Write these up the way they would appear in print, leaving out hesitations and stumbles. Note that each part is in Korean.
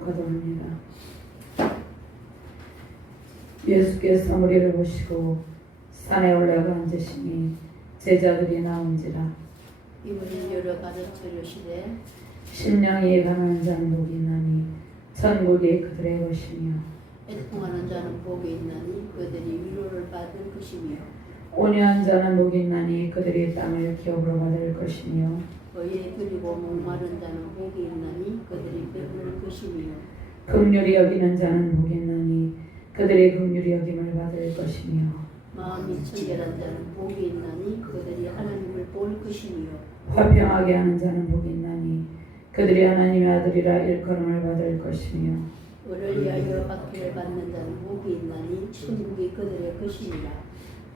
거듭합니다. 예수께서 우리를 보시고 산에 올라가 앉으시니 제자들이 나온지라. 이분이 여러 가지쳐 이르시되 심령이 가난한 자는 복이 있나니 천국이 그들의 것이며 애통하는 자는 복이 있나니 그들이 위로를 받을 것이며 온유한 자는 복이 있나니 그들이 땅을 기업으로 받을 것이며 의에 그리고 목마른 자는 복이 있나니 그들이 배부를 것이며 긍휼히 여기는 자는 복이 있나니 그들이 긍휼히 여김을 받을 것이며 마음이 청결한 자는 복이 있나니 그들이 하나님을 볼 것이며 화평하게 하는 자는 복이 있나니 그들이 하나님의 아들이라 일컬음을 받을 것이며 의를 위하여 박해를 받는 자는 복이 있나니 천국이 그들의 것이니라.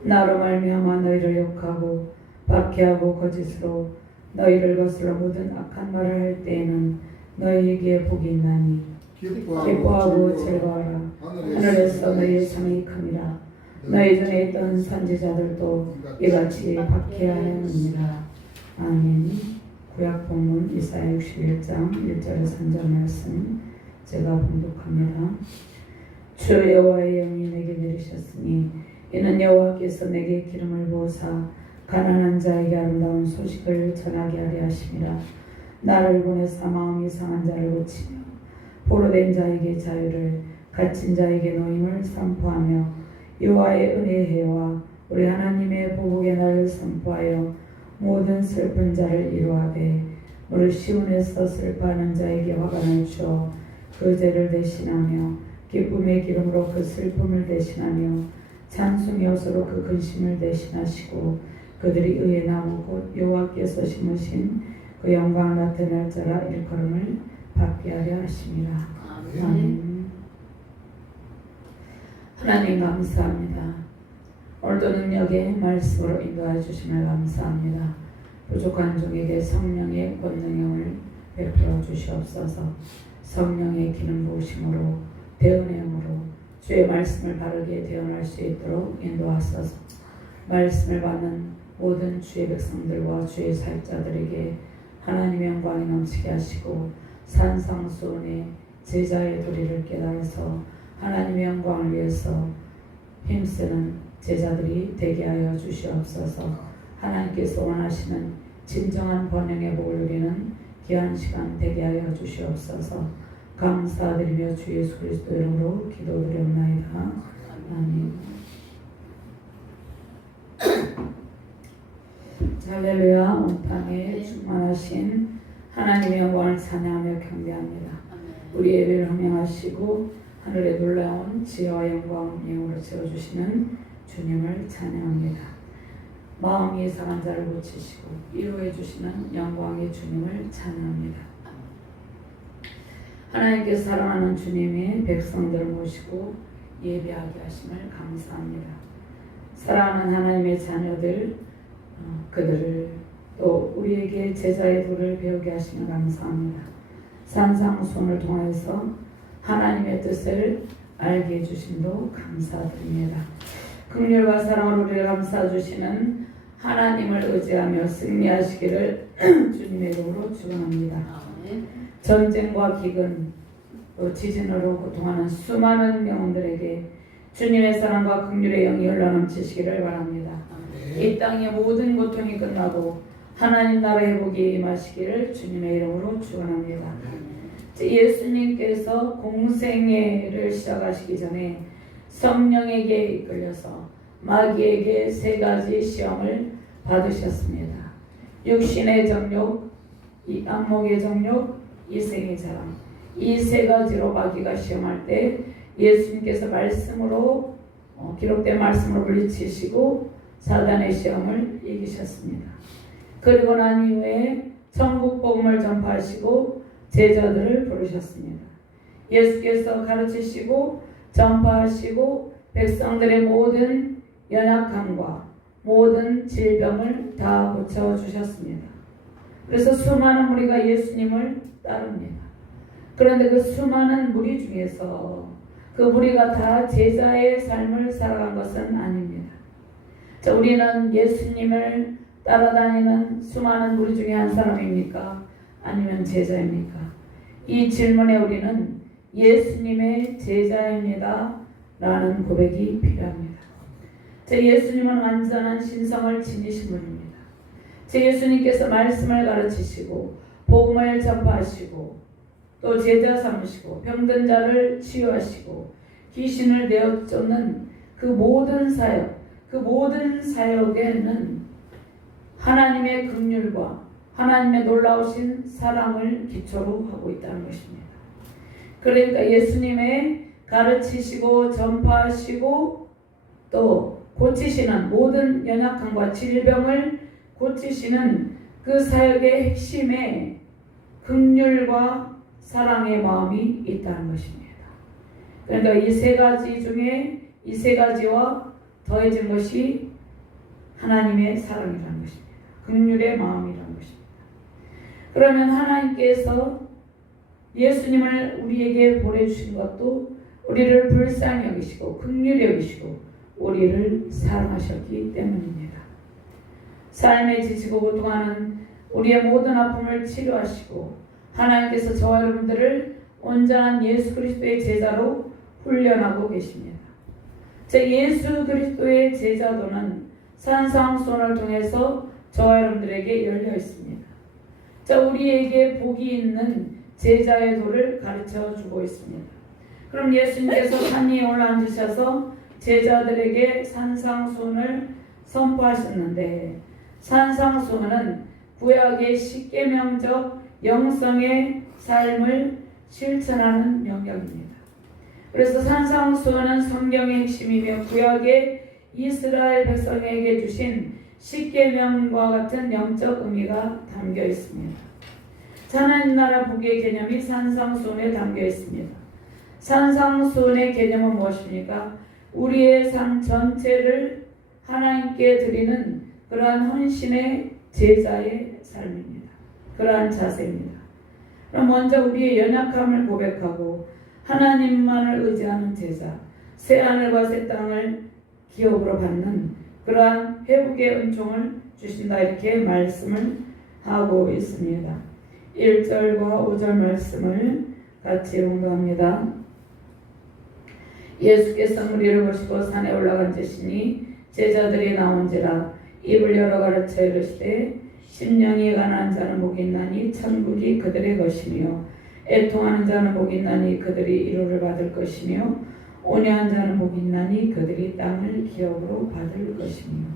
나로 말미암아 너희를 욕하고 박해하고 거짓으로 너희를 거슬러 모든 악한 말을 할 때에는 너희에게 복이 있나니 기뻐하고 즐거워하라. 하늘에서 너희의 상이 큽니다. 너희 전에 있던 선지자들도 이같이 박해하였느니라. 아멘. 구약 본문 이사야 61장 1절에 3절 말씀 제가 봉독합니다. 주 여호와의 영이 내게 내리셨으니 이는 여호와께서 내게 기름을 부으사 가난한 자에게 아름다운 소식을 전하게 하려 하심이라. 나를 보내사 마음이 상한 자를 고치며 포로된 자에게 자유를 갇힌 자에게 노임을 선포하며 여호와의 은혜의 해와 우리 하나님의 보복의 날을 선포하여 모든 슬픈 자를 이루하되 무릇 시온에서 슬퍼하는 자에게 화관을 주어 그 죄를 대신하며 기쁨의 기름으로 그 슬픔을 대신하며 찬송의 옷으로 그 근심을 대신하시고 그들이 의의 나무 곧 여호와께서 심으신 그 영광을 나타낼 자라 일컬음을 받게 하려 하심이라. 아멘. 하나님 감사합니다. 오늘도 능력의 말씀으로 인도해 주심을 감사합니다. 부족한 종에게 성령의 권능을 베풀어 주시옵소서. 성령의 기름 부으심으로 대은혜음으로 주의 말씀을 바르게 대언할 수 있도록 인도하소서. 말씀을 받는 모든 주의 백성들과 주의 사역자들에게 하나님의 영광이 넘치게 하시고 산상수훈의 제자의 도리를 깨달아서 하나님의 영광을 위해서 힘쓰는 제자들이 되게 하여 주시옵소서. 하나님께서 원하시는 진정한 번영의 복을 누리는 귀한 시간 되게 하여 주시옵소서. 감사드리며 주 예수 그리스도 이름으로 기도드리옵나이다. 아멘. 할렐루야. 온 땅에 충만하신 하나님의 영광을 찬양하며 경배합니다. 우리 예배를 흥명하시고 하늘에 놀라운 지혜와 영광 영으로 채워주시는 주님을 찬양합니다. 마음이 상한 자를 고치시고 위로해 주시는 영광의 주님을 찬양합니다. 하나님께서 사랑하는 주님의 백성들을 모시고 예배하게 하심을 감사합니다. 사랑하는 하나님의 자녀들 그들을 또 우리에게 제자의 도를 배우게 하시면 감사합니다. 산상수훈을 통해서 하나님의 뜻을 알게 해주심도 감사드립니다. 긍휼과 사랑으로 우리를 감싸주시는 하나님을 의지하며 승리하시기를 주님의 이름으로 축원합니다. 전쟁과 기근 또 지진으로 고통하는 수많은 영혼들에게 주님의 사랑과 긍휼의 영이 흘러넘치시기를 바랍니다. 이 땅의 모든 고통이 끝나고 하나님 나라의 복이 임하시기를 주님의 이름으로 축원합니다. 예수님께서 공생애를 시작하시기 전에 성령에게 이끌려서 마귀에게 3가지 시험을 받으셨습니다. 육신의 정욕, 이 악몽의 정욕, 이생의 자랑. 이 3가지로 마귀가 시험할 때 예수님께서 말씀으로 기록된 말씀으로 물리치시고 사단의 시험을 이기셨습니다. 그리고 난 이후에 천국 복음을 전파하시고 제자들을 부르셨습니다. 예수께서 가르치시고 전파하시고 백성들의 모든 연약함과 모든 질병을 다 고쳐주셨습니다. 그래서 수많은 무리가 예수님을 따릅니다. 그런데 그 수많은 무리 중에서 그 무리가 다 제자의 삶을 살아간 것은 아닙니다. 자, 우리는 예수님을 따라다니는 수많은 무리 중에 한 사람입니까? 아니면 제자입니까? 이 질문에 우리는 예수님의 제자입니다 라는 고백이 필요합니다. 제 예수님은 완전한 신성을 지니신 분입니다. 제 예수님께서 말씀을 가르치시고 복음을 전파하시고 또 제자 삼으시고 병든 자를 치유하시고 귀신을 내어 쫓는 그 모든 사역, 그 모든 사역에는 하나님의 긍휼과 하나님의 놀라우신 사랑을 기초로 하고 있다는 것입니다. 그러니까 예수님의 가르치시고 전파하시고 또 고치시는 모든 연약함과 질병을 고치시는 그 사역의 핵심에 긍휼과 사랑의 마음이 있다는 것입니다. 그러니까 이 세 가지 중에 이 세 가지와 더해진 것이 하나님의 사랑이라는 것입니다. 긍휼의 마음이라는 것입니다. 그러면 하나님께서 예수님을 우리에게 보내주신 것도 우리를 불쌍히 여기시고 긍휼히 여기시고 우리를 사랑하셨기 때문입니다. 삶에 지치고 고통하는 우리의 모든 아픔을 치료하시고 하나님께서 저와 여러분들을 온전한 예수 그리스도의 제자로 훈련하고 계십니다. 제 예수 그리스도의 제자도는 산상수훈을 통해서 저와 여러분들에게 열려 있습니다. 자, 우리에게 복이 있는 제자의 도를 가르쳐 주고 있습니다. 그럼 예수님께서 산 위에 올라앉으셔서 제자들에게 산상수훈을 선포하셨는데 산상수훈은 구약의 십계명적 영성의 삶을 실천하는 명령입니다. 그래서 산상수훈은 성경의 핵심이며 구약의 이스라엘 백성에게 주신 십계명과 같은 영적 의미가 담겨 있습니다. 하나님 나라 복의 개념이 산상수훈에 담겨 있습니다. 산상수훈의 개념은 무엇입니까? 우리의 삶 전체를 하나님께 드리는 그러한 헌신의 제자의 삶입니다. 그러한 자세입니다. 그럼 먼저 우리의 연약함을 고백하고 하나님만을 의지하는 제자, 새 하늘과 새 땅을 기업으로 받는 그러한 회복의 은총을 주신다 이렇게 말씀을 하고 있습니다. 1절과 5절 말씀을 같이 공부합니다. 예수께서 우리를 보시고 산에 올라간지시니 제자들이 나온지라 입을 열어 가르쳐 이르시되 심령이 가난한 자는 복이 있나니 천국이 그들의 것이며 애통하는 자는 복이 있나니 그들이 위로를 받을 것이며 온유한 자는 복이 있나니 그들이 땅을 기업으로 받을 것이며.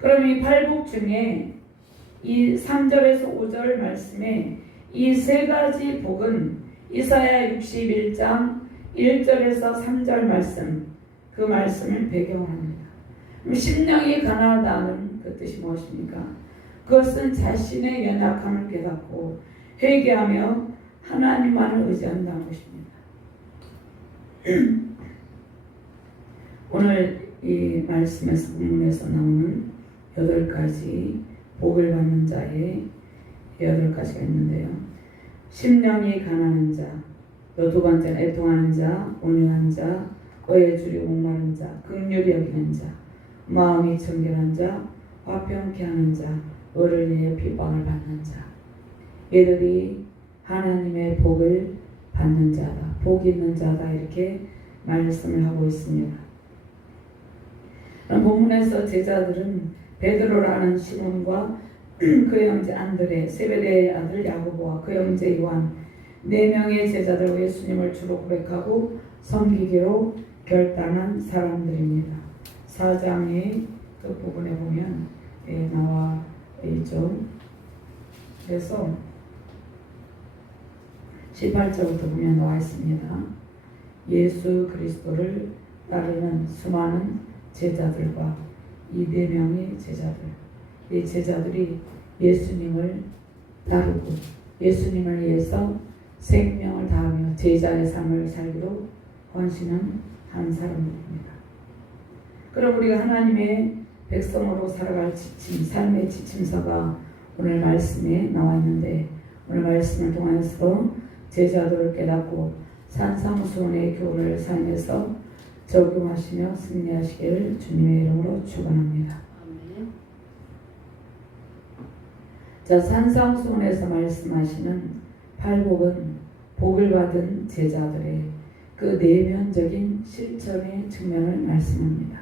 그럼 이 팔복 중에 이 3절에서 5절 말씀에 이 세 가지 복은 이사야 61장 1절에서 3절 말씀, 그 말씀을 배경으로 합니다. 심령이 가난하다는 그 뜻이 무엇입니까? 그것은 자신의 연약함을 깨닫고 회개하며 하나님만을 의지한다는 것입니다. 오늘 이 말씀에서 본문에서 나오는 8가지 복을 받는 자의 8가지가 있는데요. 심령이 가난한 자, 또 두 번째는 애통하는 자, 온유한 자, 의에 줄이고 목마른 자, 긍휼히 여기는 자, 마음이 청결한 자, 화평케 하는 자, 의를 위해 핍박을 받는 자. 얘들이 하나님의 복을 받는 자다, 복 있는 자다 이렇게 말씀을 하고 있습니다. 본문에서 제자들은 베드로라는 시몬과 그의 형제 안드레, 세베대의 아들 야고보와 그의 형제 요한 4명의 제자들과 예수님을 주로 고백하고 섬기기로 결단한 사람들입니다. 4장의 그 부분에 보면 나와 있죠. 그래서 18절부터 보면 나와 있습니다. 예수 그리스도를 따르는 수많은 제자들과 이 4명의 제자들, 이 제자들이 예수님을 따르고 예수님을 위해서 생명을 다하며 제자의 삶을 살기로 헌신한 한 사람들입니다. 그럼 우리가 하나님의 백성으로 살아갈 지침, 삶의 지침서가 오늘 말씀에 나와 있는데 오늘 말씀을 통해서 제자들을 깨닫고 산상수훈의 교훈을 삶에서 적용하시며 승리하시기를 주님의 이름으로 축원합니다. 자, 산상수훈에서 말씀하시는 팔복은 복을 받은 제자들의 그 내면적인 실천의 측면을 말씀합니다.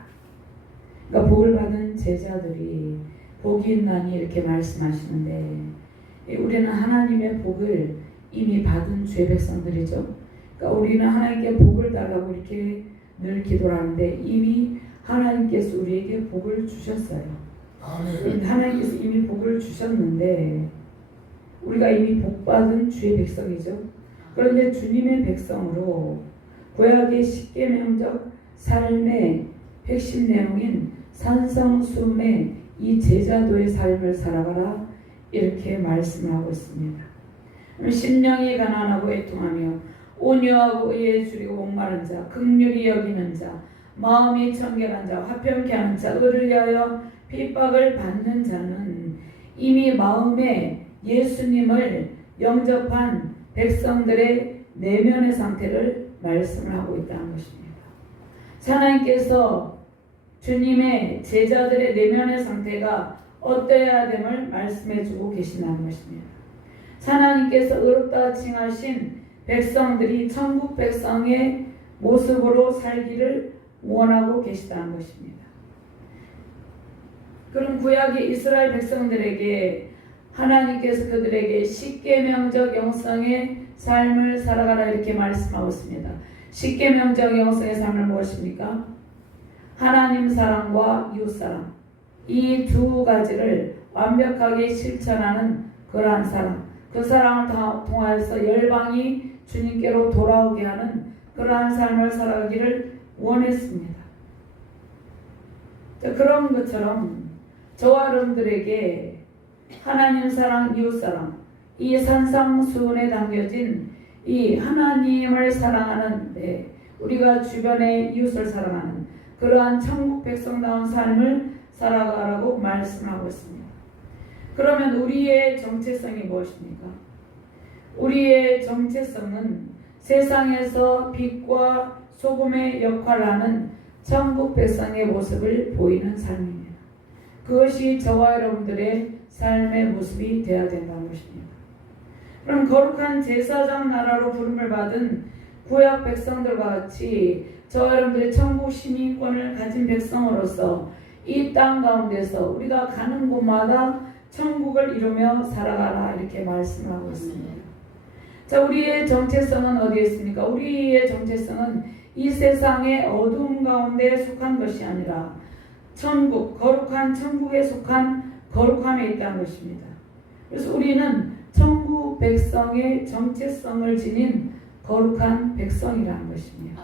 그러니까 복을 받은 제자들이 복이 있나니 이렇게 말씀하시는데 우리는 하나님의 복을 이미 받은 주의 백성들이죠. 그러니까 우리는 하나님께 복을 달라고 이렇게 늘 기도를 하는데 이미 하나님께서 우리에게 복을 주셨어요. 하나님께서 이미 복을 주셨는데 우리가 이미 복받은 주의 백성이죠. 그런데 주님의 백성으로 구약의 십계명적 삶의 핵심 내용인 산성수훈의 이 제자도의 삶을 살아가라 이렇게 말씀하고 있습니다. 심령이 가난하고 애통하며 온유하고 의에 줄이고 목마른 자, 긍휼히 여기는 자, 마음이 청결한 자, 화평케 하는 자, 의를 위하여 핍박을 받는 자는 이미 마음에 예수님을 영접한 백성들의 내면의 상태를 말씀을 하고 있다는 것입니다. 하나님께서 주님의 제자들의 내면의 상태가 어떠해야 됨을 말씀해주고 계신다는 것입니다. 하나님께서 의롭다 칭하신 백성들이 천국 백성의 모습으로 살기를 원하고 계시다는 것입니다. 그럼 구약의 이스라엘 백성들에게 하나님께서 그들에게 십계명적 영성의 삶을 살아가라 이렇게 말씀하고 있습니다. 십계명적 영성의 삶은 무엇입니까? 하나님 사랑과 이웃 사랑, 이 두 가지를 완벽하게 실천하는 그러한 사랑, 그 사랑을 통하여서 열방이 주님께로 돌아오게 하는 그러한 삶을 살아가기를 원했습니다. 그런 것처럼 저와 여러분들에게 하나님 사랑, 이웃 사랑, 이 산상수훈에 담겨진 이 하나님을 사랑하는 우리가 주변의 이웃을 사랑하는 그러한 천국 백성다운 삶을 살아가라고 말씀하고 있습니다. 그러면 우리의 정체성이 무엇입니까? 우리의 정체성은 세상에서 빛과 소금의 역할을 하는 천국 백성의 모습을 보이는 삶입니다. 그것이 저와 여러분들의 삶의 모습이 되어야 된다는 것입니다. 그럼 거룩한 제사장 나라로 부름을 받은 구약 백성들과 같이 저와 여러분들의 천국 시민권을 가진 백성으로서 이 땅 가운데서 우리가 가는 곳마다 천국을 이루며 살아가라 이렇게 말씀을 하고 있습니다. 자, 우리의 정체성은 어디에 있습니까? 우리의 정체성은 이 세상의 어두움 가운데 속한 것이 아니라 천국, 거룩한 천국에 속한 거룩함에 있다는 것입니다. 그래서 우리는 천국 백성의 정체성을 지닌 거룩한 백성이라는 것입니다.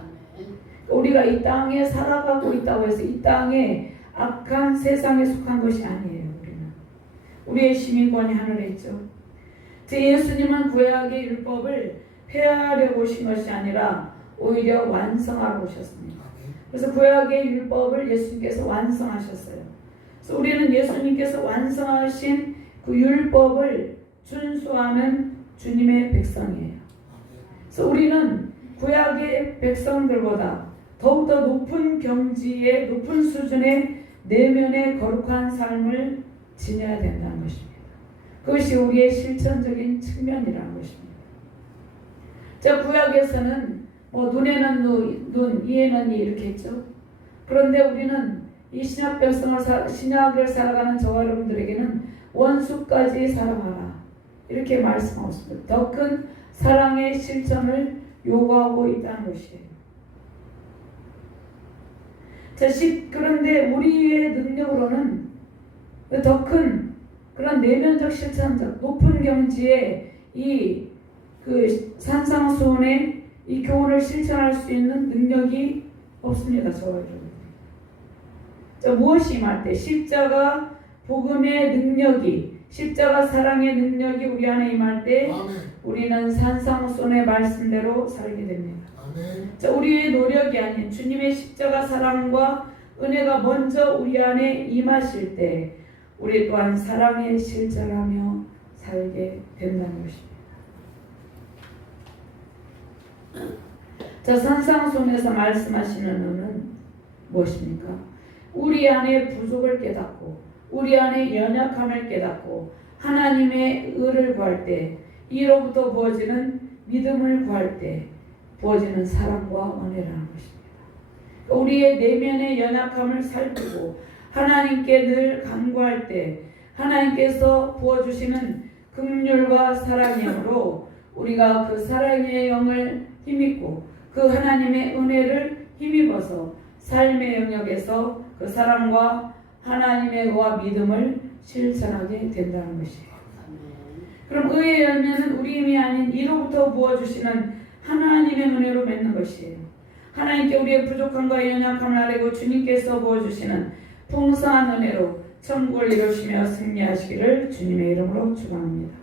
우리가 이 땅에 살아가고 있다고 해서 이 땅에 악한 세상에 속한 것이 아니에요. 우리의 시민권이 하늘에 있죠. 예수님은 구약의 율법을 폐하려고 오신 것이 아니라 오히려 완성하러 오셨습니다. 그래서 구약의 율법을 예수님께서 완성하셨어요. 그래서 우리는 예수님께서 완성하신 그 율법을 준수하는 주님의 백성이에요. 그래서 우리는 구약의 백성들보다 더욱더 높은 경지의 높은 수준의 내면의 거룩한 삶을 지녀야 된다는 것입니다. 그것이 우리의 실천적인 측면이라는 것입니다. 자, 구약에서는 눈에는 눈, 이에는 이 이렇게 했죠. 그런데 우리는 이 신약을 살아가는 저와 여러분들에게는 원수까지 사랑하라 이렇게 말씀하고 있습니다. 더 큰 사랑의 실천을 요구하고 있다는 것이에요. 자, 그런데 우리의 능력으로는 더 큰 그런 내면적 실천적 높은 경지에 이 산상수훈의 이 교훈을 실천할 수 있는 능력이 없습니다. 저와 여러분. 자, 무엇이 임할 때 십자가 복음의 능력이 십자가 사랑의 능력이 우리 안에 임할 때 우리는 산상수훈의 말씀대로 살게 됩니다. 자, 우리의 노력이 아닌 주님의 십자가 사랑과 은혜가 먼저 우리 안에 임하실 때 우리 또한 사랑에 실천하며 살게 된다는 것입니다. 자, 산상수훈에서 말씀하시는 은은 무엇입니까? 우리 안에 부족을 깨닫고 우리 안에 연약함을 깨닫고 하나님의 의를 구할 때 이로부터 부어지는 믿음을 구할 때 부어지는 사랑과 은혜라는 것입니다. 우리의 내면의 연약함을 살피고 하나님께 늘 간구할 때 하나님께서 부어주시는 긍휼과 사랑의 영으로 우리가 그 사랑의 영을 힘입고 그 하나님의 은혜를 힘입어서 삶의 영역에서 그 사랑과 하나님의 의와 믿음을 실천하게 된다는 것이에요. 그럼 의의 열매는 우리 힘이 아닌 이로부터 부어주시는 하나님의 은혜로 맺는 것이에요. 하나님께 우리의 부족함과 연약함을 아뢰고 주님께서 부어주시는 풍성한 은혜로 천국을 이루시며 승리하시기를 주님의 이름으로 축원합니다.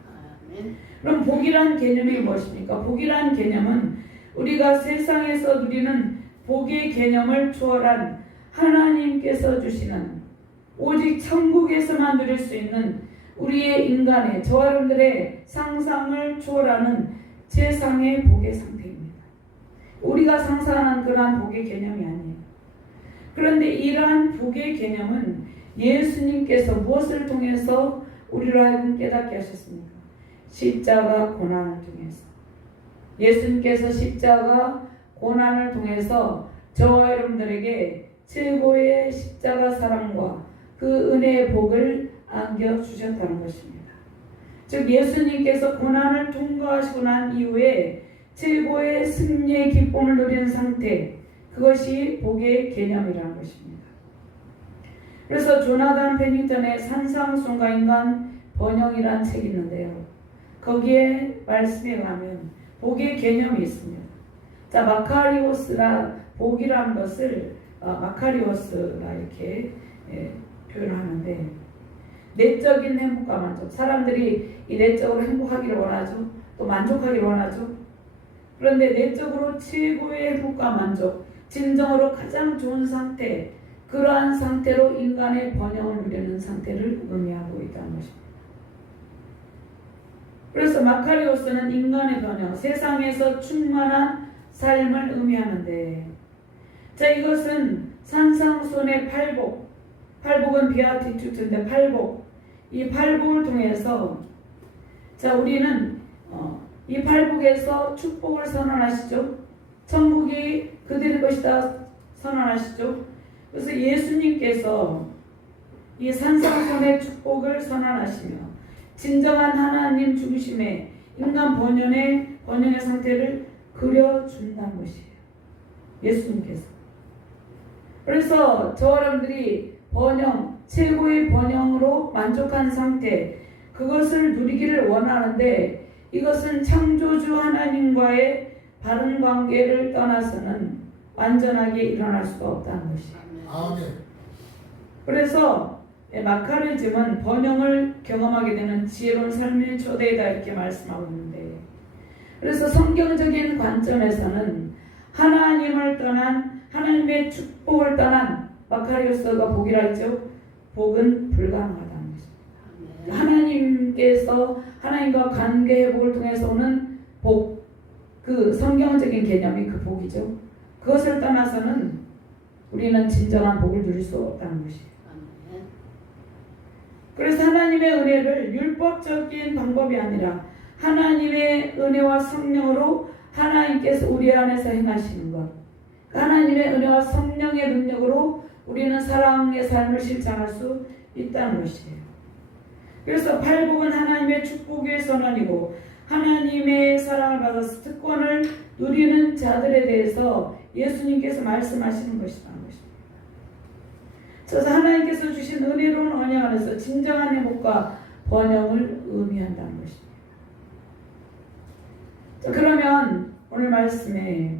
그럼 복이란 개념이 무엇입니까? 복이란 개념은 우리가 세상에서 누리는 복의 개념을 초월한 하나님께서 주시는 오직 천국에서만 누릴 수 있는 우리의 인간의 저와 여러분들의 상상을 초월하는 세상의 복의 상태입니다. 우리가 상상하는 그러한 복의 개념이 아니에요. 그런데 이러한 복의 개념은 예수님께서 무엇을 통해서 우리로 하여금 깨닫게 하셨습니까? 십자가 고난을 통해서. 예수님께서 십자가 고난을 통해서 저와 여러분들에게 최고의 십자가 사랑과 그 은혜의 복을 안겨주셨다는 것입니다. 즉 예수님께서 고난을 통과하시고 난 이후에 최고의 승리의 기쁨을 누리는 상태, 그것이 복의 개념이라는 것입니다. 그래서 조나단 페닝턴의 산상순과 인간 번영이라는 책이 있는데요. 거기에 말씀에 의하면 복의 개념이 있습니다. 자, 마카리오스라 복이라는 것을 마카리오스라 이렇게 표현하는데 내적인 행복과 만족. 사람들이 이 내적으로 행복하기를 원하죠. 또 만족하기를 원하죠. 그런데 내적으로 최고의 행복과 만족, 진정으로 가장 좋은 상태, 그러한 상태로 인간의 번영을 누리는 상태를 의미하고 있다는 것입니다. 그래서 마카리오스는 인간의 번영, 세상에서 충만한 삶을 의미하는데, 자, 이것은 산상순의 팔복, 팔복은 비아티투트인데 팔복, 이 팔복을 통해서 자 우리는 이 팔복에서 축복을 선언하시죠. 천국이 그들의 것이다 선언하시죠. 그래서 예수님께서 이 산상순의 축복을 선언하시며 진정한 하나님 중심의 인간 번영의 상태를 그려준다는 것이에요. 예수님께서. 그래서 저와 여러분들이 번영, 최고의 번영으로 만족한 상태, 그것을 누리기를 원하는데 이것은 창조주 하나님과의 바른 관계를 떠나서는 완전하게 일어날 수가 없다는 것이에요. 아멘. 그래서 마카리즘은 번영을 경험하게 되는 지혜로운 삶의 초대이다 이렇게 말씀하고 있는데, 그래서 성경적인 관점에서는 하나님을 떠난, 하나님의 축복을 떠난 마카리오스가 복이라 했죠. 복은 불가능하다는 것입니다. 하나님께서 하나님과 관계 회복을 통해서 오는 복, 그 성경적인 개념이 그 복이죠. 그것을 떠나서는 우리는 진정한 복을 누릴 수 없다는 것이에요. 그래서 하나님의 은혜를 율법적인 방법이 아니라 하나님의 은혜와 성령으로 하나님께서 우리 안에서 행하시는 것, 하나님의 은혜와 성령의 능력으로 우리는 사랑의 삶을 실천할 수 있다는 것이에요. 그래서 팔복은 하나님의 축복의 선언이고 하나님의 사랑을 받아서 특권을 누리는 자들에 대해서 예수님께서 말씀하시는 것이라는 것입니다. 그래서 하나님께서 주신 은혜로운 언약 안에서 진정한 행복과 번영을 의미한다는 것입니다. 자, 그러면 오늘 말씀에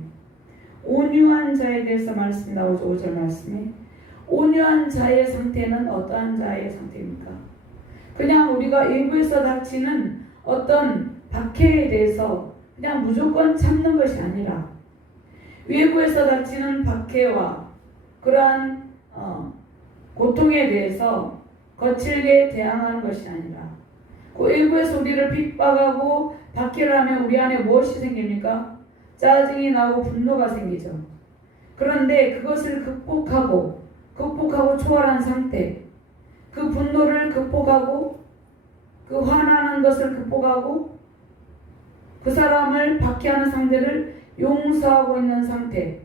온유한 자에 대해서 말씀 나오죠. 5절 말씀에 온유한 자의 상태는 어떠한 자의 상태입니까? 그냥 우리가 외부에서 닥치는 어떤 박해에 대해서 그냥 무조건 참는 것이 아니라 외부에서 닥치는 박해와 그러한 고통에 대해서 거칠게 대항하는 것이 아니라 그 외부에서 우리를 핍박하고 박해를 하면 우리 안에 무엇이 생깁니까? 짜증이 나고 분노가 생기죠. 그런데 그것을 극복하고 초월한 상태, 그 분노를 극복하고 그 화나는 것을 극복하고 그 사람을 박해하는 상대를 용서하고 있는 상태,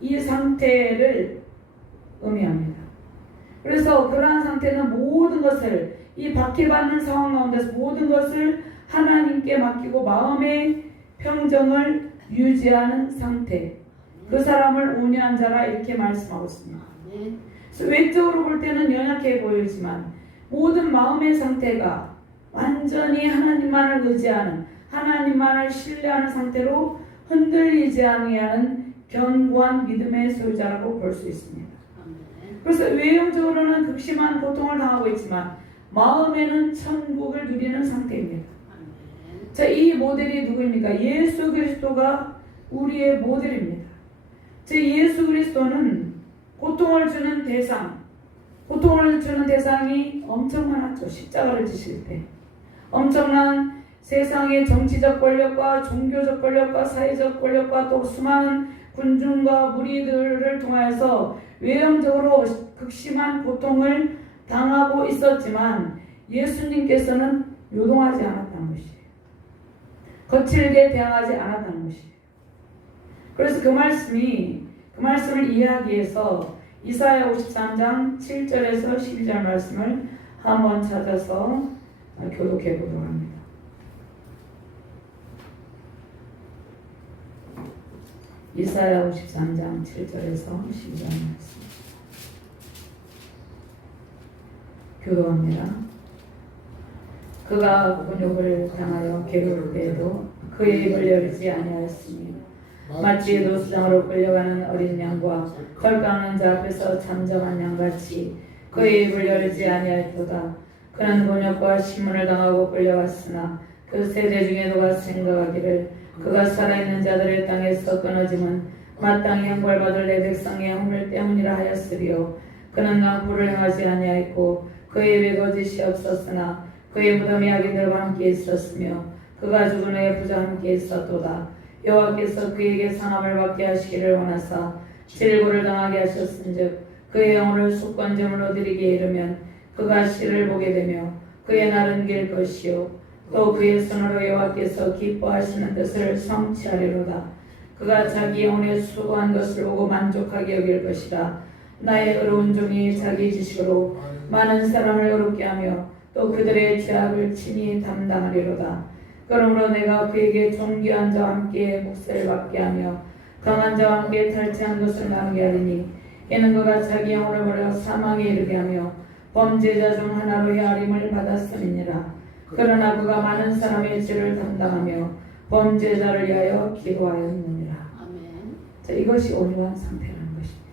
이 상태를 의미합니다. 그래서 그러한 상태는 모든 것을, 이 박해받는 상황 가운데서 모든 것을 하나님께 맡기고 마음의 평정을 유지하는 상태, 그 사람을 온유한 자라 이렇게 말씀하고 있습니다. 그래서 외적으로 볼 때는 연약해 보이지만 모든 마음의 상태가 완전히 하나님만을 의지하는, 하나님만을 신뢰하는 상태로 흔들리지 아니하는 견고한 믿음의 소유자라고 볼 수 있습니다. 그래서 외형적으로는 극심한 고통을 당하고 있지만 마음에는 천국을 누리는 상태입니다. 자, 이 모델이 누구입니까? 예수 그리스도가 우리의 모델입니다. 제 예수 그리스도는 고통을 주는 대상이 엄청 많았죠. 십자가를 지실 때 엄청난 세상의 정치적 권력과 종교적 권력과 사회적 권력과 또 수많은 군중과 무리들을 통하여서 외형적으로 극심한 고통을 당하고 있었지만 예수님께서는 요동하지 않았다는 것이에요. 거칠게 대항하지 않았다는 것이에요. 그래서 그 말씀을 이해하기 위해서 이사야 53장 7절에서 12절 말씀을 한번 찾아서 교독해 보도록 합니다. 이사야 53장 7절에서 12절 말씀 교도합니다. 그가 곤욕을 당하여 괴로울 때에도 그의 입을 열지 아니하였으니 마치 노수장으로 끌려가는 어린 양과 털깎는 자 앞에서 잠잠한 양같이 그의 입을 열지 아니하였도다. 그는 곤욕과 신문을 당하고 끌려왔으나 그 세대 중에 누가 생각하기를 그가 살아있는 자들의 땅에서 끊어짐은 마땅히 형벌받을 내 백성의 허물 때문이라 하였으리요. 그는 낭포를 행하지 아니하였고 그의 입에 거짓이 없었으나 그의 무덤이 악인들과 함께 있었으며 그가 죽은 후에 부자와 함께 있었도다. 여호와께서 그에게 상함을 받게 하시기를 원하사 질고를 당하게 하셨은즉 그의 영혼을 속건제물로 드리게 이르면 그가 시를 보게 되며 그의 날은 길 것이요 또 그의 손으로 여호와께서 기뻐하시는 뜻을 성취하리로다. 그가 자기 영혼의 수고한 것을 보고 만족하게 여길 것이라. 나의 의로운 종이 자기 지식으로 많은 사람을 의롭게 하며 또 그들의 죄악을 친히 담당하리로다. 그러므로 내가 그에게 존귀한 자와 함께 몫을 받게 하며 강한 자와 함께 탈취한 것을 나누게 하리니 이는 그가 자기 영혼을 버려 사망에 이르게 하며 범죄자 중 하나로 헤아림을 받았음이니라. 그러나 그가 많은 사람의 죄를 담당하며 범죄자를 위하여 기도하였느니라. 자, 이것이 온유한 상태라는 것입니다.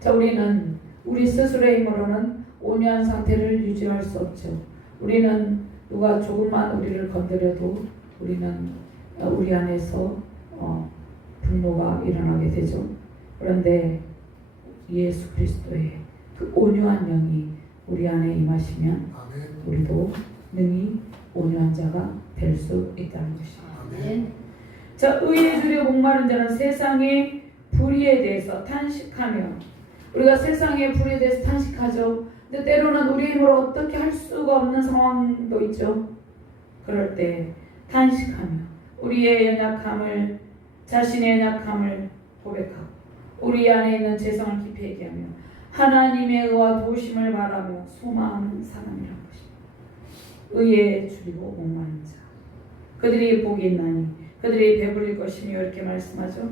자, 우리는 우리 스스로의 힘으로는 온유한 상태를 유지할 수 없죠. 우리는 누가 조금만 우리를 건드려도 우리는 우리 안에서 분노가 일어나게 되죠. 그런데 예수 그리스도의 그 온유한 영이 우리 안에 임하시면 우리도 능히 온유한 자가 될 수 있다는 것입니다. 자, 의에 주려 목마른 자는 세상의 불의에 대해서 탄식하며, 우리가 세상의 불의에 대해서 탄식하죠. 근데 때로는 우리 힘으로 어떻게 할 수가 없는 상황도 있죠. 그럴 때 탄식하며 우리의 연약함을, 자신의 연약함을 고백하고 우리 안에 있는 죄성을 깊이 얘기하며 하나님의 의와 도우심을 바라며 소망하는 사람이라는 것입니다. 의에 줄이고 목마른 자, 그들이 복이 있나니 그들이 배부릴 것이며 이렇게 말씀하죠.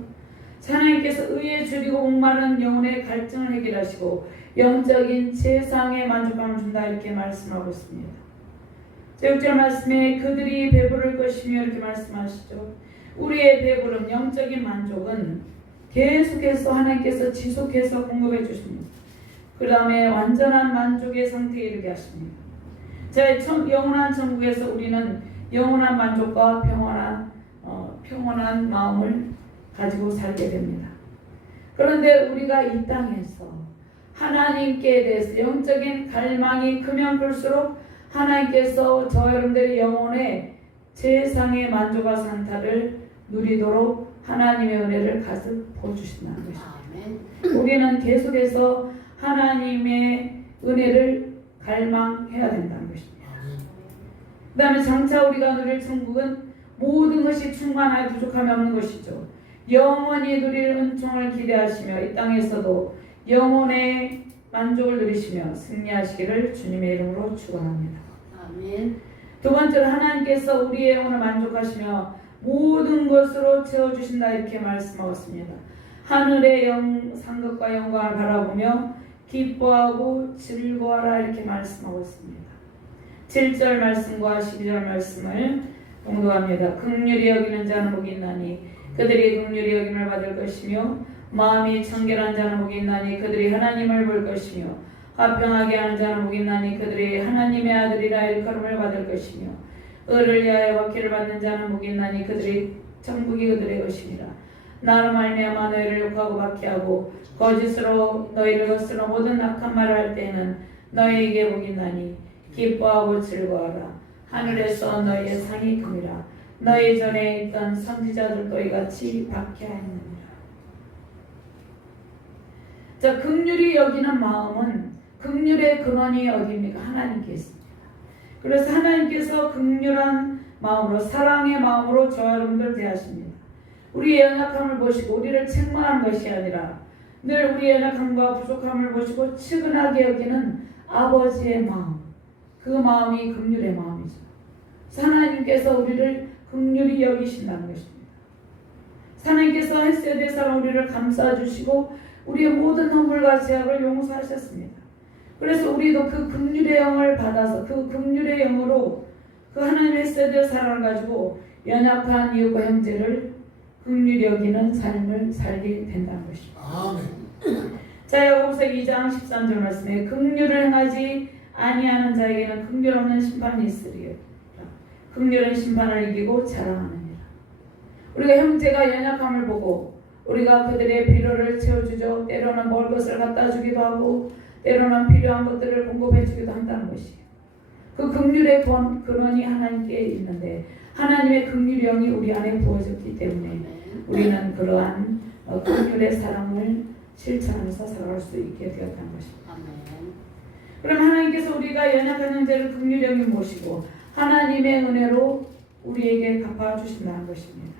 하나님께서 의에 줄이고 목마른 영혼의 갈증을 해결하시고 영적인 세상에 만족감을 준다 이렇게 말씀하고 있습니다. 6절 말씀에 그들이 배부를 것이며 이렇게 말씀하시죠. 우리의 배부름, 영적인 만족은 계속해서 하나님께서 지속해서 공급해 주십니다. 그 다음에 완전한 만족의 상태에 이르게 하십니다. 영원한 천국에서 우리는 영원한 만족과 평온한 마음을 가지고 살게 됩니다. 그런데 우리가 이 땅에서 하나님께 대해서 영적인 갈망이 크면 클수록 하나님께서 저 여러분들의 영혼에 세상의 만족과 산타를 누리도록 하나님의 은혜를 가득 부어주신다는 것입니다. 우리는 계속해서 하나님의 은혜를 갈망해야 된다는 것입니다. 그 다음에 장차 우리가 누릴 천국은 모든 것이 충만하여 부족함이 없는 것이죠. 영원히 누릴 은총을 기대하시며 이 땅에서도 영혼의 만족을 누리시며 승리하시기를 주님의 이름으로 축원합니다. 아멘. 두 번째로 하나님께서 우리의 영혼을 만족하시며 모든 것으로 채워주신다 이렇게 말씀하셨습니다. 하늘의 상급과 영광을 바라보며 기뻐하고 즐거워하라 이렇게 말씀하고 있습니다. 7절 말씀과 12절 말씀을 공독합니다. 긍휼히 여기는 자는 복이 있나니 그들이 긍휼히 여김을 받을 것이며 마음이 청결한 자는 복이 있나니 그들이 하나님을 볼 것이며 화평하게 하는 자는 복이 있나니 그들이 하나님의 아들이라 일컬음을 받을 것이며 의를 위하여 박해를 받는 자는 복이 있나니 그들이 천국이 그들의 것이니라. 나로 말미암아 너희를 욕하고 박해하고 거짓으로 너희를 거스러 모든 악한 말을 할 때에는 너희에게 복이 있나니 기뻐하고 즐거워하라. 하늘에서 너희의 상이 큼이라. 너희 전에 있던 선지자들도 이같이 박해하였느니라. 자, 긍휼히 여기는 마음은 긍휼의 근원이 어디입니까? 하나님께 있습니다. 그래서 하나님께서 긍휼한 마음으로 사랑의 마음으로 저와 여러분들 대하십니다. 우리의 연약함을 보시고 우리를 책망하는 것이 아니라 늘 우리의 연약함과 부족함을 보시고 측은하게 여기는 아버지의 마음, 그 마음이 긍휼의 마음이죠. 하나님께서 우리를 긍휼히 여기신다는 것입니다. 하나님께서 햇세대 사람 우리를 감싸주시고 우리의 모든 허물과 죄악을 용서하셨습니다. 그래서 우리도 그 긍휼의 영을 받아서 그 긍휼의 영으로 그 하나님의 햇세대 사랑을 가지고 연약한 이웃과 형제를 긍휼히 여기는 삶을 살게 된다는 것입니다. 아멘. 자, 야고보서 2장 13절 말씀에 긍휼을 행하지 아니하는 자에게는 긍휼 없는 심판이 있으리요. 긍휼은 심판을 이기고 자랑하느니라. 우리가 형제가 연약함을 보고 우리가 그들의 필요를 채워주죠. 때로는 먹을 것을 갖다 주기도 하고 때로는 필요한 것들을 공급해 주기도 한다는 것이에요. 그 긍휼의 근원이 하나님께 있는데 하나님의 긍휼의 영이 우리 안에 부어졌기 때문에 우리는 그러한 긍휼의 사랑을 실천하면서 살아갈 수 있게 되었다는 것입니다. 그럼 하나님께서 우리가 연약한 형제를 긍휼의 영이 모시고 하나님의 은혜로 우리에게 갚아주신다는 것입니다.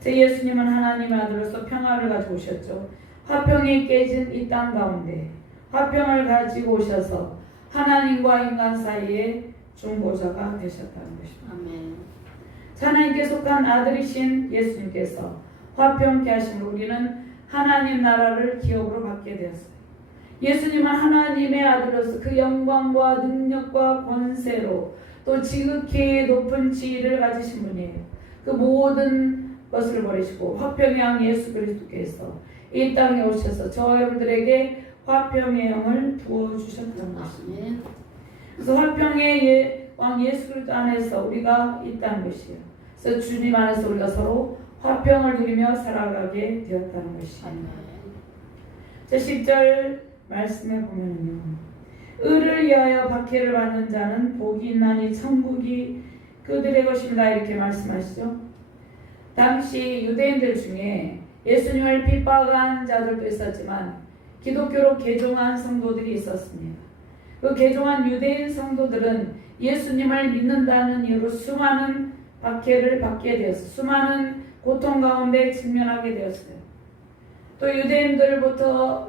제 예수님은 하나님의 아들로서 평화를 가지고 오셨죠. 화평이 깨진 이 땅 가운데 화평을 가지고 오셔서 하나님과 인간 사이에 중보자가 되셨다는 것입니다. 아멘. 하나님께 속한 아들이신 예수님께서 화평케 하심으로 우리는 하나님 나라를 기업으로 받게 되었어요. 예수님은 하나님의 아들로서 그 영광과 능력과 권세로 또 지극히 높은 지위를 가지신 분이에요. 그 모든 것을 버리시고 화평의 왕 예수 그리스도께서 이 땅에 오셔서 저와 여러분들에게 화평의 영을 부어주셨던 것입니다. 그래서 화평의 왕 예수 그리스도 안에서 우리가 있다는 것이에요. 그래서 주님 안에서 우리가 서로 화평을 누리며 살아가게 되었다는 것이에요. 자, 10절 말씀에 보면요, 의를 위하여 박해를 받는 자는 복이 있나니 천국이 그들의 것입니다 이렇게 말씀하시죠. 당시 유대인들 중에 예수님을 핍박한 자들도 있었지만 기독교로 개종한 성도들이 있었습니다. 그 개종한 유대인 성도들은 예수님을 믿는다는 이유로 수많은 박해를 받게 되었어요. 수많은 고통 가운데 직면하게 되었어요. 또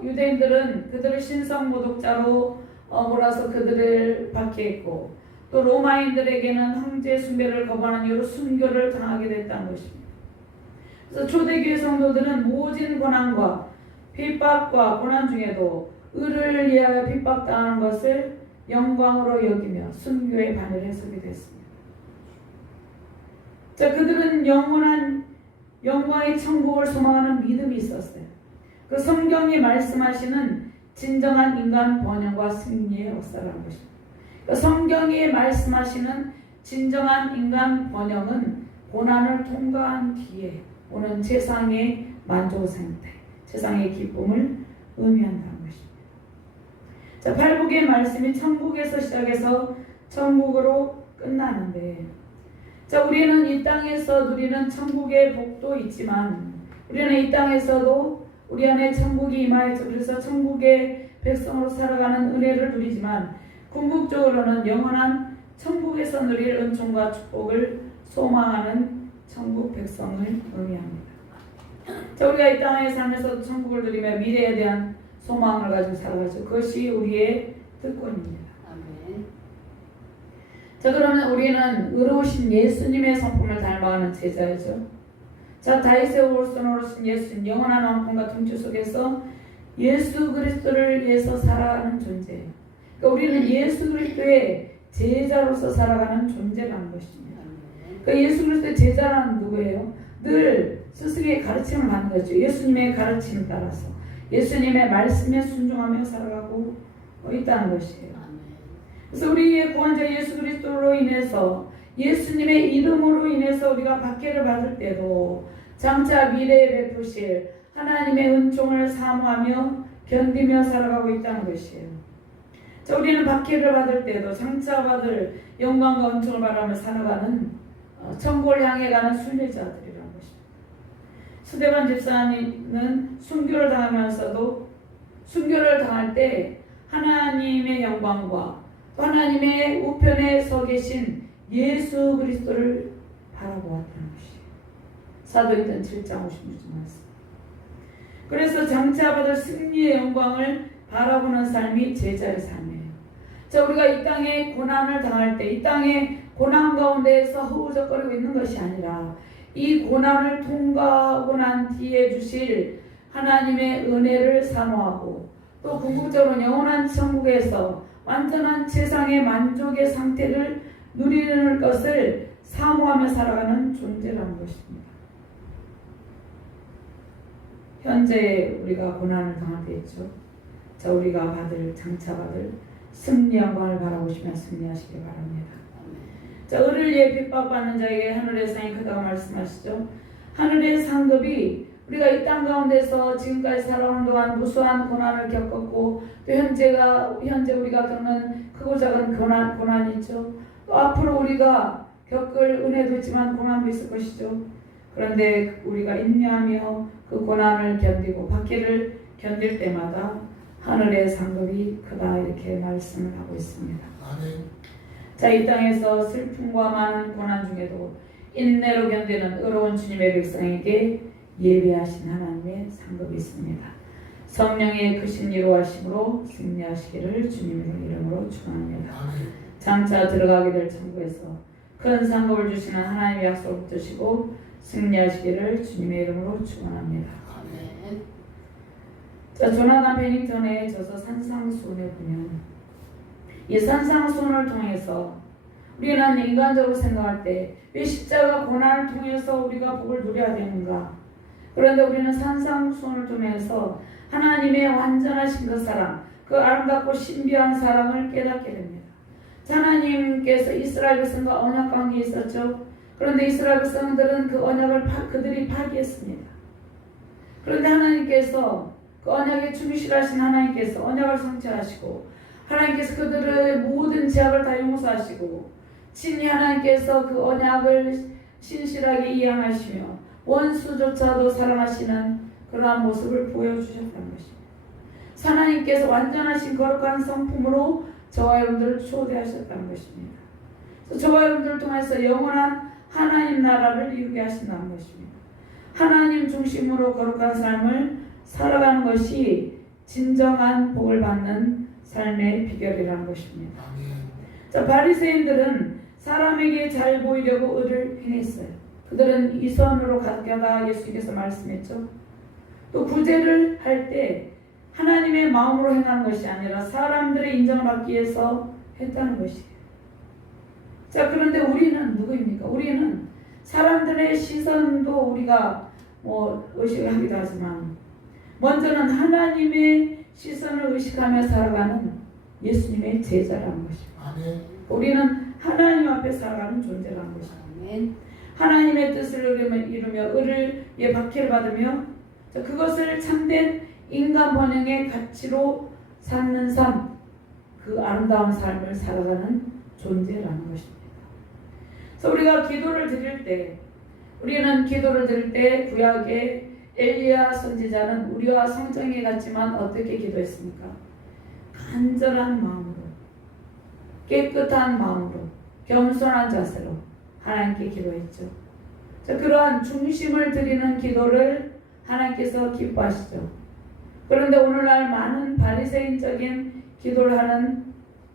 유대인들은 그들을 신성 모독자로 몰아서 그들을 박해했고 또 로마인들에게는 황제 숭배를 거부하는 이유로 순교를 당하게 됐다는 것입니다. 그래서 초대교회 성도들은 모진 고난과 핍박과 고난 중에도 의를 위하여 핍박당하는 것을 영광으로 여기며 순교의 바늘에 서게 됐습니다. 자, 그들은 영원한 영광의 천국을 소망하는 믿음이 있었어요. 그 성경이 말씀하시는 진정한 인간 번영과 승리의 역사라는 것입니다. 그 성경이 말씀하시는 진정한 인간 번영은 고난을 통과한 뒤에 오는 세상의 만족 상태, 세상의 기쁨을 의미한다는 것입니다. 자, 팔복의 말씀이 천국에서 시작해서 천국으로 끝나는데, 자, 우리는 이 땅에서 누리는 천국의 복도 있지만 우리는 이 땅에서도 우리 안에 천국이 임하였죠. 그래서 천국의 백성으로 살아가는 은혜를 누리지만 궁극적으로는 영원한 천국에서 누릴 은총과 축복을 소망하는 천국 백성을 의미합니다. 자, 우리가 이 땅의 삶에서 천국을 누리며 미래에 대한 소망을 가지고 살아가죠. 그것이 우리의 특권입니다. 아멘. 자, 그러면 우리는 의로우신 예수님의 성품을 닮아가는 제자이죠. 자, 다윗의 후손으로신 예수님, 영원한 왕권과 통치 속에서 예수 그리스도를 위해서 살아가는 존재예요. 그러니까 우리는 예수 그리스도의 제자로서 살아가는 존재라는 것입니다. 그 예수 그리스도의 제자라는 누구예요? 늘 스승의 가르침을 받는 거죠. 예수님의 가르침을 따라서 예수님의 말씀에 순종하며 살아가고 있다는 것이에요. 그래서 우리의 구원자 예수 그리스도로 인해서 예수님의 이름으로 인해서 우리가 박해를 받을 때도 장차 미래에 베푸실 하나님의 은총을 사모하며 견디며 살아가고 있다는 것이에요. 자, 우리는 박해를 받을 때도 장차 받을 영광과 은총을 바라며 살아가는 천국을 향해 가는 순례자들이라는 것입니다. 스데반 집사님은 순교를 당하면서도 순교를 당할 때 하나님의 영광과 또 하나님의 우편에 서 계신 예수 그리스도를 바라보았다는 것이에요. 사도행전 7장 56절 말씀. 그래서 장차 받을 승리의 영광을 바라보는 삶이 제자의 삶이에요. 자, 우리가 이 땅에 고난을 당할 때 이 땅에 고난 가운데에서 허우적거리고 있는 것이 아니라 이 고난을 통과하고 난 뒤에 주실 하나님의 은혜를 사모하고 또 궁극적으로 영원한 천국에서 완전한 세상의 만족의 상태를 누리는 것을 사모하며 살아가는 존재라는 것입니다. 현재 우리가 고난을 당하게 했죠. 자, 우리가 장차 받을 승리 영광을 바라보시며 승리하시기 바랍니다. 자, 을을 위해 핍박받는 자에게 하늘의 상이 크다고 말씀하시죠. 하늘의 상급이 우리가 이 땅 가운데서 지금까지 살아오는 동안 무수한 고난을 겪었고 또 현재 우리가 겪는 크고 작은 고난이 있죠. 또 앞으로 우리가 겪을 은혜도 있지만 고난도 있을 것이죠. 그런데 우리가 인내하며 그 고난을 견디고 박해를 견딜 때마다 하늘의 상급이 크다 이렇게 말씀을 하고 있습니다. 아멘. 자, 이 땅에서 슬픔과 많은 고난 중에도 인내로 견디는 의로운 주님의 백성에게 예비하신 하나님의 상급이 있습니다. 성령의 크신 이루하심으로 승리하시기를 주님의 이름으로 축원합니다. 장차 들어가게 될 천국에서 큰 상급을 주시는 하나님의 약속을 붙드시고 승리하시기를 주님의 이름으로 축원합니다. 자, 조나단 베닝턴의 저서 산상수훈에 보면 이 산상수훈을 통해서 우리는 인간적으로 생각할 때 왜 십자가 고난을 통해서 우리가 복을 누려야 되는가? 그런데 우리는 산상수훈을 통해서 하나님의 완전하신 그 사랑, 그 아름답고 신비한 사랑을 깨닫게 됩니다. 하나님께서 이스라엘 백성과 언약 관계에 있었죠. 그런데 이스라엘 백성들은 그 언약을 그들이 파기했습니다. 그런데 하나님께서 그 언약에 충실하신 하나님께서 언약을 성취하시고 하나님께서 그들의 모든 죄악을 다 용서하시고 친히 하나님께서 그 언약을 신실하게 이행하시며 원수조차도 사랑하시는 그러한 모습을 보여주셨다는 것입니다. 하나님께서 완전하신 거룩한 성품으로 저와 여러분들을 초대하셨다는 것입니다. 저와 여러분들을 통해서 영원한 하나님 나라를 이루게 하신다는 것입니다. 하나님 중심으로 거룩한 삶을 살아가는 것이 진정한 복을 받는 삶의 비결이라는 것입니다. 자, 바리새인들은 사람에게 잘 보이려고 의를 행했어요. 그들은 이선으로 가다가 예수님께서 말씀했죠. 또 구제를 할 때 하나님의 마음으로 행하는 것이 아니라 사람들의 인정을 받기 위해서 했다는 것이에요. 자, 그런데 우리는 누구입니까? 우리는 사람들의 시선도 우리가 의식하기도 하지만 먼저는 하나님의 시선을 의식하며 살아가는 예수님의 제자라는 것입니다. 아멘. 우리는 하나님 앞에 살아가는 존재라는 것입니다. 아멘. 하나님의 뜻을 이루며 을을 위해 박해를 받으며 그것을 참된 인간 본능의 가치로 삼는 삶, 그 아름다운 삶을 살아가는 존재라는 것입니다. 그래서 우리가 기도를 드릴 때 구약의 엘리야 선지자는 우리와 성정이 같지만 어떻게 기도했습니까? 간절한 마음으로, 깨끗한 마음으로, 겸손한 자세로 하나님께 기도했죠. 자, 그러한 중심을 드리는 기도를 하나님께서 기뻐하시죠. 그런데 오늘날 많은 바리새인적인 기도를 하는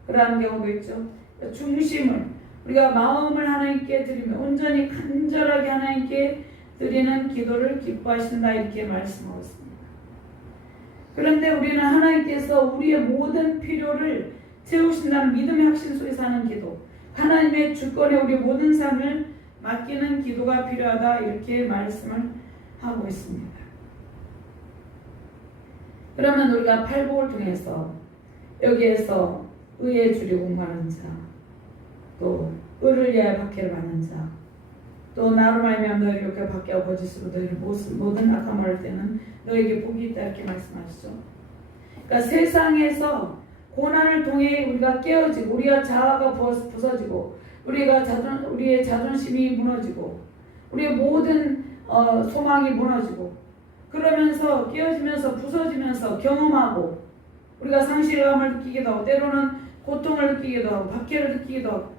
그러한 경우도 있죠. 중심을 우리가 마음을 하나님께 드리며 온전히 간절하게 하나님께 드리는 기도를 기뻐하신다 이렇게 말씀하고 있습니다. 그런데 우리는 하나님께서 우리의 모든 필요를 채우신다는 믿음의 확신 속에서 하는 기도, 하나님의 주권에 우리 모든 삶을 맡기는 기도가 필요하다 이렇게 말씀을 하고 있습니다. 그러면 우리가 팔복을 통해서 여기에서 의에 주리 공부하는 자, 또 의를 위하여 박해를 받는 자, 또 나로 말미암아 너희를 욕해 박해하고 거짓으로 너희를 모든 악한 말할 때는 너에게 복이 있다 이렇게 말씀하시죠. 그러니까 세상에서 고난을 통해 우리가 깨어지고 우리가 자아가 부서지고 우리의 자존심이 무너지고 우리의 모든 소망이 무너지고 그러면서 깨어지면서 부서지면서 경험하고 우리가 상실감을 느끼기도 하고 때로는 고통을 느끼기도 하고 박해를 느끼기도 하고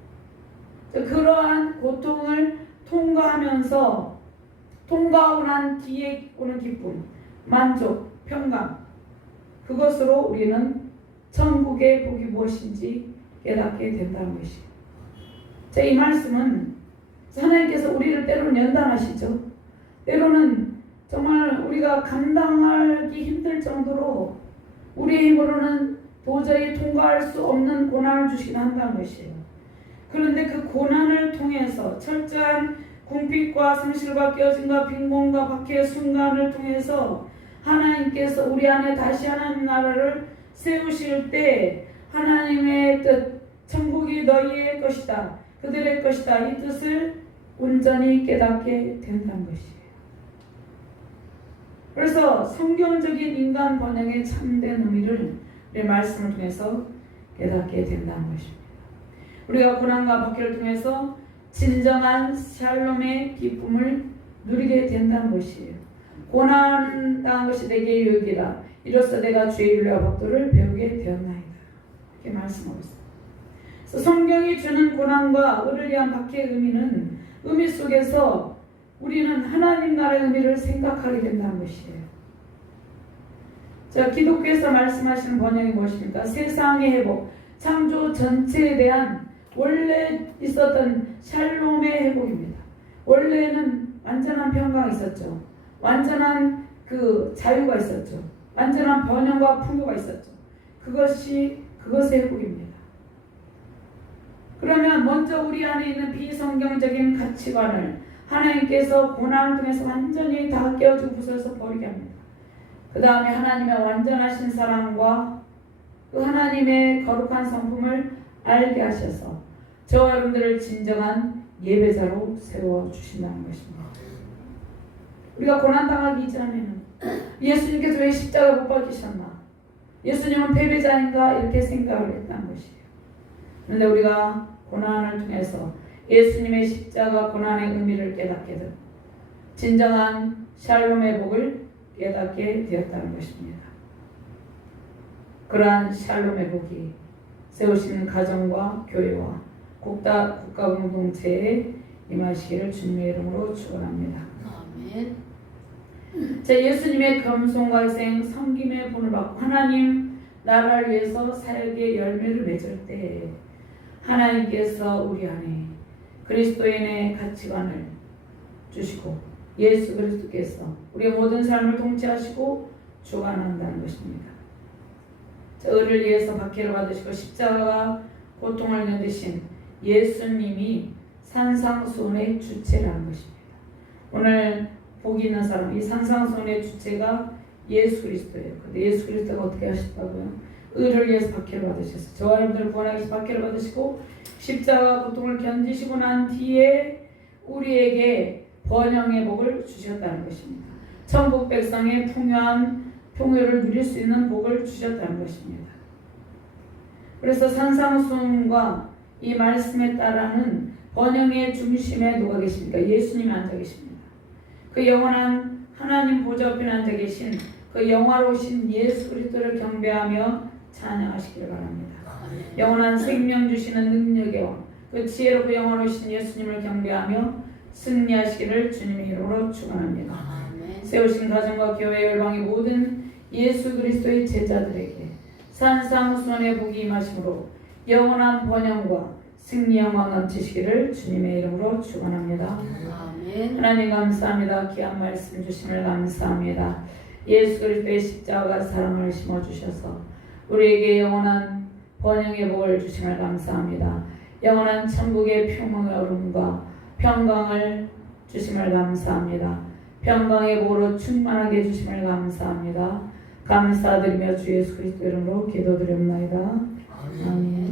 그러한 고통을 통과하면서 통과하고 난 뒤에 오는 기쁨, 만족, 평강 그것으로 우리는 천국의 복이 무엇인지 깨닫게 된다는 것이에요. 자, 이 말씀은 하나님께서 우리를 때로는 연단하시죠. 때로는 정말 우리가 감당하기 힘들 정도로 우리의 힘으로는 도저히 통과할 수 없는 고난을 주시긴 한다는 것이에요. 그런데 그 고난을 통해서 철저한 궁핍과 상실과 깨어짐과 빈곤과 박해의 순간을 통해서 하나님께서 우리 안에 다시 하나님 나라를 세우실 때 하나님의 뜻, 천국이 너희의 것이다, 그들의 것이다 이 뜻을 온전히 깨닫게 된다는 것이에요. 그래서 성경적인 인간 번영의 참된 의미를 우리 말씀을 통해서 깨닫게 된다는 것입니다. 우리가 고난과 박해를 통해서 진정한 샬롬의 기쁨을 누리게 된다는 것이에요. 고난당한 것이 내게 유익이라 이로써 내가 주의 윤례와 법도를 배우게 되었나이다 이렇게 말씀하고 있습니다. 그래서 성경이 주는 고난과 의를 위한 박해의 의미 속에서 우리는 하나님 나라의 의미를 생각하게 된다는 것이에요. 자, 기독교에서 말씀하시는 번영이 무엇입니까? 세상의 회복, 창조 전체에 대한 원래 있었던 샬롬의 회복입니다. 원래는 완전한 평강이 있었죠. 완전한 그 자유가 있었죠. 완전한 번영과 풍요가 있었죠. 그것의 회복입니다. 그러면 먼저 우리 안에 있는 비성경적인 가치관을 하나님께서 고난을 통해서 완전히 다 깨어지고 부서져서 버리게 합니다. 그 다음에 하나님의 완전하신 사랑과 그 하나님의 거룩한 성품을 알게 하셔서 저와 여러분들을 진정한 예배자로 세워주신다는 것입니다. 우리가 고난당하기 이전에는 예수님께서 왜 십자가 못 박히셨나? 예수님은 패배자인가? 이렇게 생각을 했다는 것이에요. 그런데 우리가 고난을 통해서 예수님의 십자가 고난의 의미를 깨닫게 되고 진정한 샬롬의 복을 깨닫게 되었다는 것입니다. 그러한 샬롬의 복이 세우시는 가정과 교회와 국가 공동체에 임하시기를 주님의 이름으로 축원합니다. 아멘. 자, 예수님의 겸손과 희생, 섬김의 본을 받고 하나님 나라를 위해서 사역의 열매를 맺을 때 하나님께서 우리 안에 그리스도인의 가치관을 주시고 예수 그리스도께서 우리의 모든 삶을 통치하시고 주관한다는 것입니다. 자, 의를 위해서 박해를 받으시고 십자가와 고통을 견디신 예수님이 산상수훈의 주체라는 것입니다. 오늘 복이 있는 사람, 이 산상수훈의 주체가 예수 그리스도예요. 근데 예수 그리스도가 어떻게 하셨다고요? 의를 위해서 박해를 받으셨어요. 저와 여러분들을 구원하기 위해서 박해를 받으시고 십자가 고통을 견디시고 난 뒤에 우리에게 번영의 복을 주셨다는 것입니다. 천국 백성의 풍요를 누릴 수 있는 복을 주셨다는 것입니다. 그래서 산상수훈과 이 말씀에 따라는 번영의 중심에 누가 계십니까? 예수님이 앉아 계십니다. 그 영원한 하나님 보좌 앞에 앉아 계신 그 영화로우신 예수 그리스도를 경배하며 찬양하시길 바랍니다. 영원한 생명 주시는 능력의 왕, 그 지혜롭고 영원하신 예수님을 경배하며 승리하시기를 주님의 이름으로 축원합니다. 아멘. 세우신 가정과 교회 열방의 모든 예수 그리스도의 제자들에게 산상수훈의 복이 임하심으로 영원한 번영과 승리 영광 넘치시기를 주님의 이름으로 축원합니다. 아멘. 하나님 감사합니다. 귀한 말씀 주심을 감사합니다. 예수 그리스도의 십자가 사랑을 심어주셔서 우리에게 영원한 번영의 복을 주심을 감사합니다. 영원한 천국의 평강과 평강을 주심을 감사합니다. 평강의 복으로 충만하게 해주심을 감사합니다. 감사드리며 주 예수 그리스도 이름으로 기도드립니다. 아멘.